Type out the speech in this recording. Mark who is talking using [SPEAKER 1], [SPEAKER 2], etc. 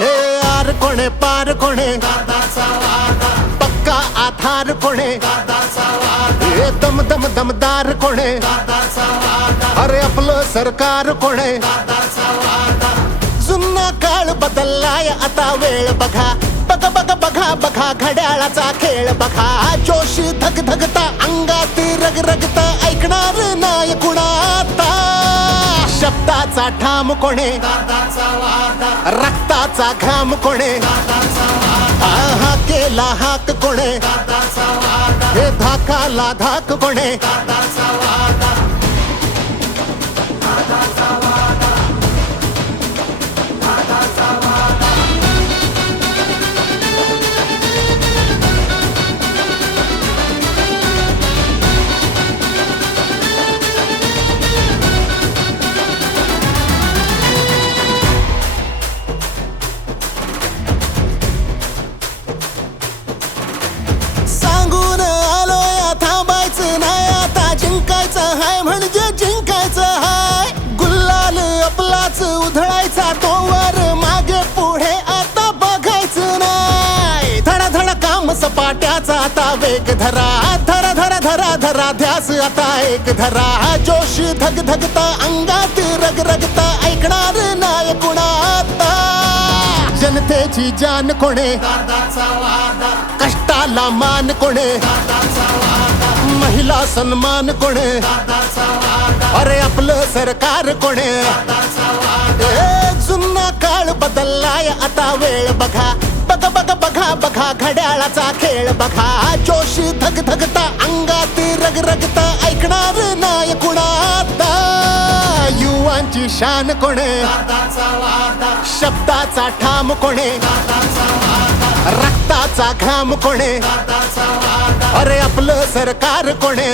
[SPEAKER 1] हे आर कोणे पार कोणे पक्का आधार कोणे हे दम दम दमदार कोणे अरे आपलं सरकार कोणे जुन्ना काळ बदललाय आता वेळ बघा बघ बघ बघा बघा घड्याळाचा खेळ बघा जोशी धग धगता अंगात रगता ऐकणार नाही कुणा दादाचा ठाम कोणे रक्ताचा घाम कोणे हा केला हाक कोणे हे धाकाला धाक कोणे वाट्याचा आता वेग धरा धरा धर धरा धरा ध्यास आता एक धरा जोश धग धगता अंगात रग रगता ऐकणार नाय कुणाता जनतेची जान कोणे कष्टाला मान कोणे महिला सन्मान कोणे अरे आपलं सरकार कोणे जुन्ना काळ बदललाय आता वेळ बघा बघा घड्याळाचा खेळ बघा जोश धगधगता धगता अंगात रग रगता ऐकणार नाही कुणा युवांची शान कोणे शब्दाचा ठाम कोणे रक्ताचा घाम कोणे अरे आपलं सरकार कोणे